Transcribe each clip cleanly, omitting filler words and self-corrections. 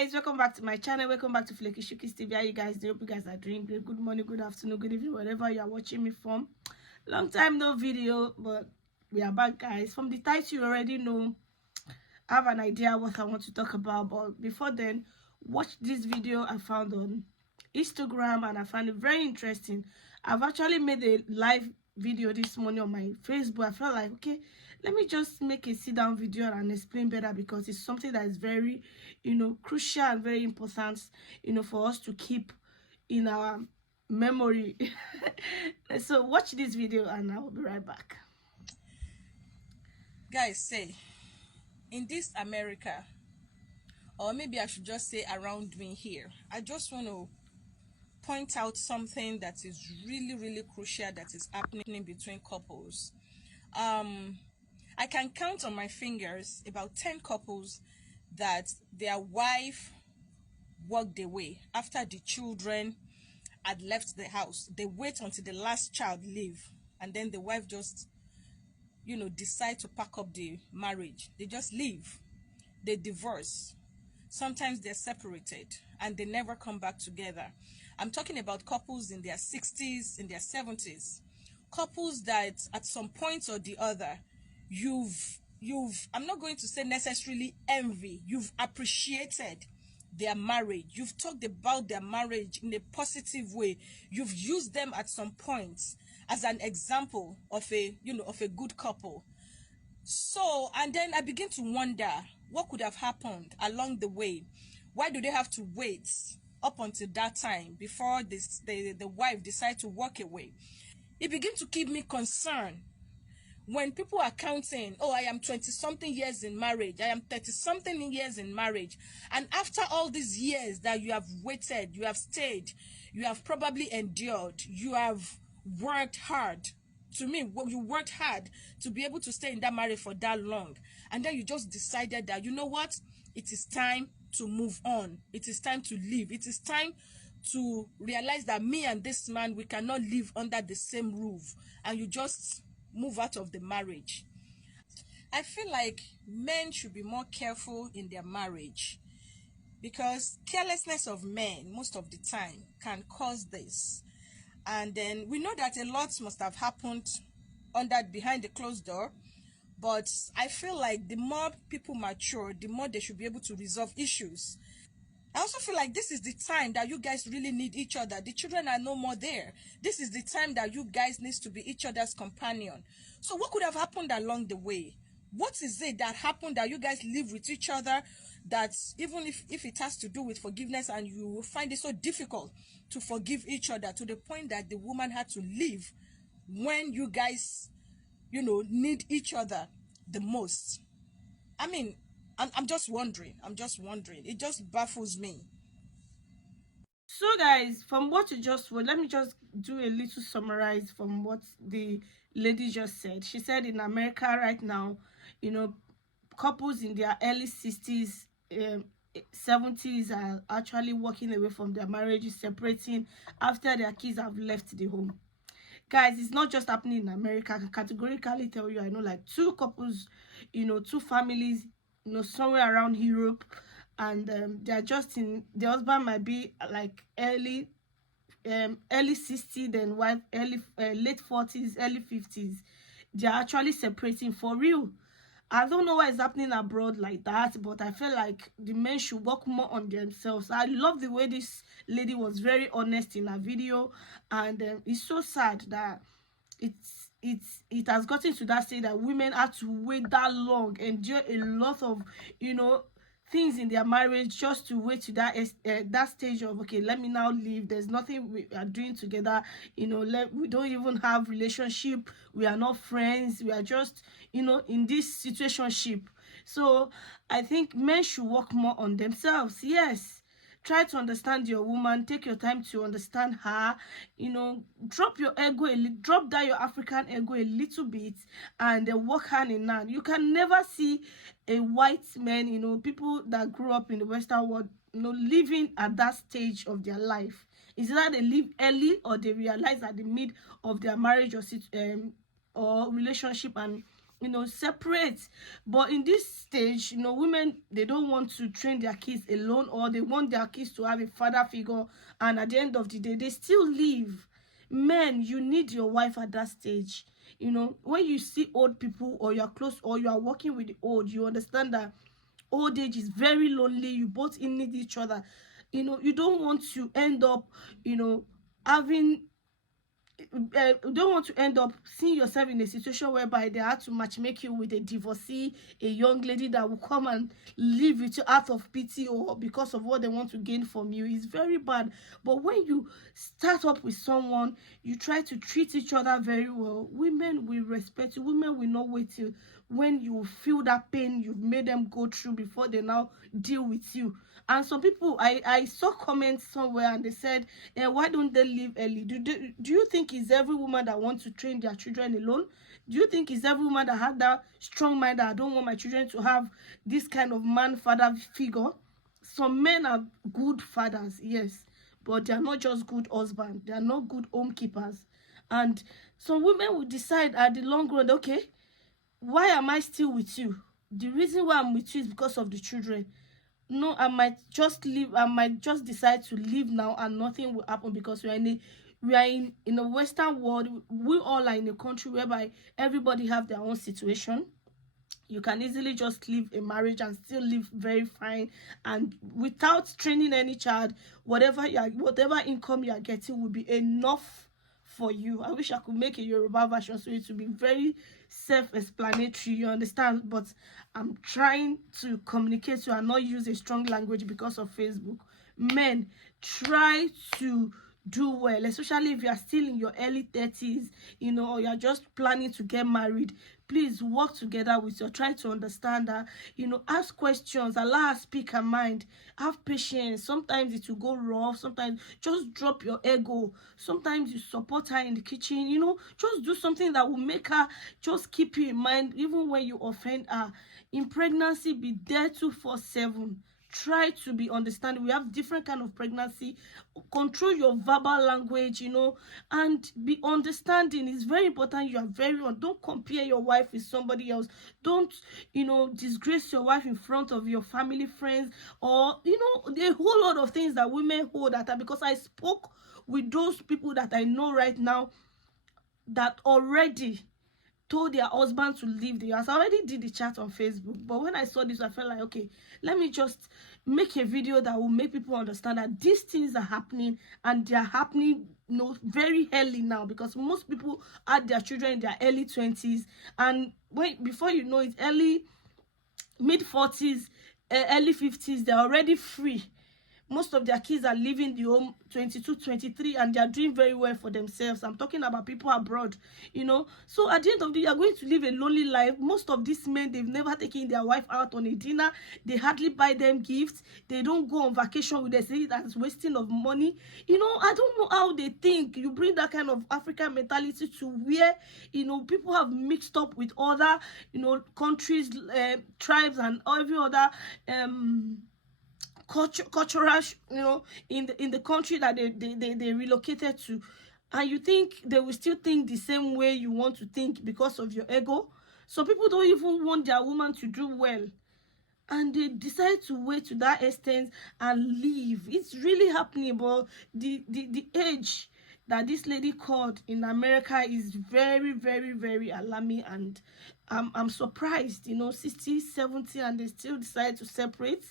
guys, welcome back to my channel. Welcome back to Flaky Shukis TV. How you guys doing? Hope you guys are doing great. Good morning, good afternoon, good evening, wherever you are watching me from. Long time no video, but we are back, guys. From the title you already know, I have an idea what I want to talk about. But before then, watch this video I found on Instagram and I found it very interesting. I've actually made a live video this morning on my Facebook. I felt like, okay, let me just make a sit down video and explain better, because it's something that is very, crucial and very important, for us to keep in our memory. So watch this video and I'll be right back. Guys, say in this America, or maybe I should just say around me here, I just want to point out something that is really crucial that is happening between couples. I can count on my fingers about 10 couples that their wife walked away after the children had left the house. They wait until the last child leave, and then the wife just decide to pack up the marriage. They just leave. They divorce. Sometimes they're separated and they never come back together. I'm talking about couples in their 60s, in their 70s. Couples that at some point or the other, you've I'm not going to say necessarily envy, you've appreciated their marriage. You've talked about their marriage in a positive way. You've used them at some point as an example of a good couple. So, and then I begin to wonder what could have happened along the way. Why do they have to wait up until that time before the wife decide to walk away? It begins to keep me concerned when people are counting, oh, I am 20-something years in marriage, I am 30-something years in marriage. And after all these years that you have waited, you have stayed, you have probably endured, you have worked hard. To me, you worked hard to be able to stay in that marriage for that long. And then you just decided that, you know what? It is time to move on. It is time to leave. It is time to realize that me and this man, we cannot live under the same roof. And you just move out of the marriage. I feel like men should be more careful in their marriage, because carelessness of men most of the time can cause this. And then we know that a lot must have happened behind the closed door, but I feel like the more people mature, the more they should be able to resolve issues. I also feel like this is the time that you guys really need each other. The children are no more there. This is the time that you guys need to be each other's companion. So what could have happened along the way? What is it that happened that you guys live with each other, that even if it has to do with forgiveness, and you find it so difficult to forgive each other to the point that the woman had to leave when you guys, need each other the most? I mean, I'm just wondering. It just baffles me. So guys, from what you just let me just do a little summarize from what the lady just said. She said in America right now, couples in their early 60s, 70s are actually walking away from their marriages, separating after their kids have left the home. Guys, it's not just happening in America. I can categorically tell you, I know like two couples, two families, somewhere around Europe, and they're just in, the husband might be like early 60, then wife late 40s, early 50s. They're actually separating for real. I don't know what is happening abroad like that, but I feel like the men should work more on themselves. I love the way this lady was very honest in her video, and it's so sad that it has gotten to that stage that women have to wait that long, endure a lot of things in their marriage, just to wait to that stage of, okay, let me now leave. There's nothing we are doing together. We don't even have relationship. We are not friends. We are just in this situationship. So I think men should work more on themselves. Yes, try to understand your woman. Take your time to understand her. Drop your ego drop down your African ego a little bit, and work hand in hand. You can never see a white man, people that grew up in the Western world, living at that stage of their life. It's either they leave early or they realize at the mid of their marriage or relationship, and separate. But in this stage, women, they don't want to train their kids alone, or they want their kids to have a father figure, and at the end of the day they still live. Men, you need your wife at that stage. When you see old people, or you're close, or you are working with the old, you understand that old age is very lonely. You both need each other. You don't want to end up having you don't want to end up seeing yourself in a situation whereby they had to matchmake you with a divorcee, a young lady that will come and live with you out of pity, or because of what they want to gain from you. It's very bad. But when you start up with someone, you try to treat each other very well. Women will respect you. Women will not wait till when you feel that pain you've made them go through before they now deal with you. And some people, I saw comments somewhere, and they said, why don't they leave early? Do you think it's every woman that wants to train their children alone? Do you think it's every woman that had that strong mind that I don't want my children to have this kind of man father figure? Some men are good fathers, yes, but they are not just good husbands. They are not good home keepers. And some women will decide at the long run, okay, why am I still with you? The reason why I'm with you is because of the children. No, I might just leave. I might just decide to leave now, and nothing will happen, because we are in a Western world. We all are in a country whereby everybody have their own situation. You can easily just leave a marriage and still live very fine, and without training any child, whatever income you are getting will be enough for you. I wish I could make a Yoruba version so it would be very self-explanatory, you understand, but I'm trying to communicate to and not use a strong language because of Facebook. Men, try to do well, especially if you are still in your early 30s, or you're just planning to get married. Please work together with your, try to understand her, ask questions, allow her speak her mind, have patience. Sometimes it will go rough, sometimes just drop your ego, sometimes you support her in the kitchen, just do something that will make her just keep you in mind even when you offend her. In pregnancy, be there 24/7. Try to be understanding. We have different kind of pregnancy. Control your verbal language, and be understanding. It's very important. You are don't compare your wife with somebody else. Don't disgrace your wife in front of your family, friends, or a whole lot of things that women hold at her. Because I spoke with those people that I know right now that already told their husband to leave the house. I already did the chat on Facebook, but when I saw this, I felt like, okay, let me just make a video that will make people understand that these things are happening, and they are happening very early now, because most people had their children in their early 20s, and before you know it, early mid 40s, early 50s, they're already free. Most of their kids are leaving the home 22, 23, and they are doing very well for themselves. I'm talking about people abroad, So at the end of the day, you're going to live a lonely life. Most of these men, they've never taken their wife out on a dinner. They hardly buy them gifts. They don't go on vacation with them. Say that's wasting of money. I don't know how they think. You bring that kind of African mentality to where, people have mixed up with other, countries, tribes, and every other cultural, in the country that they relocated to, and you think they will still think the same way you want to think because of your ego. So people don't even want their woman to do well, and they decide to wait to that extent and leave. It's really happening. But the age that this lady called in America is very, very, very alarming, and I'm surprised, 60, 70, and they still decide to separate.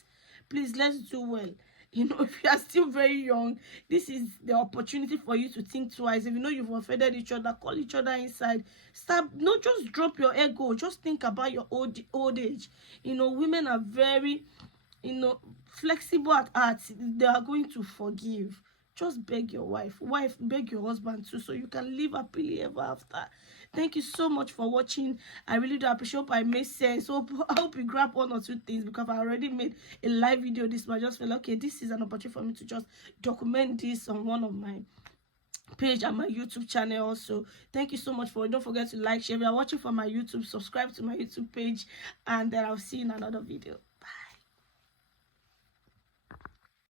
Please, let's do well. If you are still very young, this is the opportunity for you to think twice. If you know you've offended each other, call each other inside. Stop, not just drop your ego. Just think about your old age. Women are very, flexible at heart. They are going to forgive. Just beg your wife, beg your husband too, so you can live happily ever after. Thank you so much for watching. I really do appreciate. Hope I made sense. I hope you grab one or two things, because I already made a live video this, but I just felt okay, this is an opportunity for me to just document this on one of my page and my YouTube channel also. Thank you so much for it. Don't forget to like, share. If you are watching from my YouTube, subscribe to my YouTube page, and then I'll see you in another video.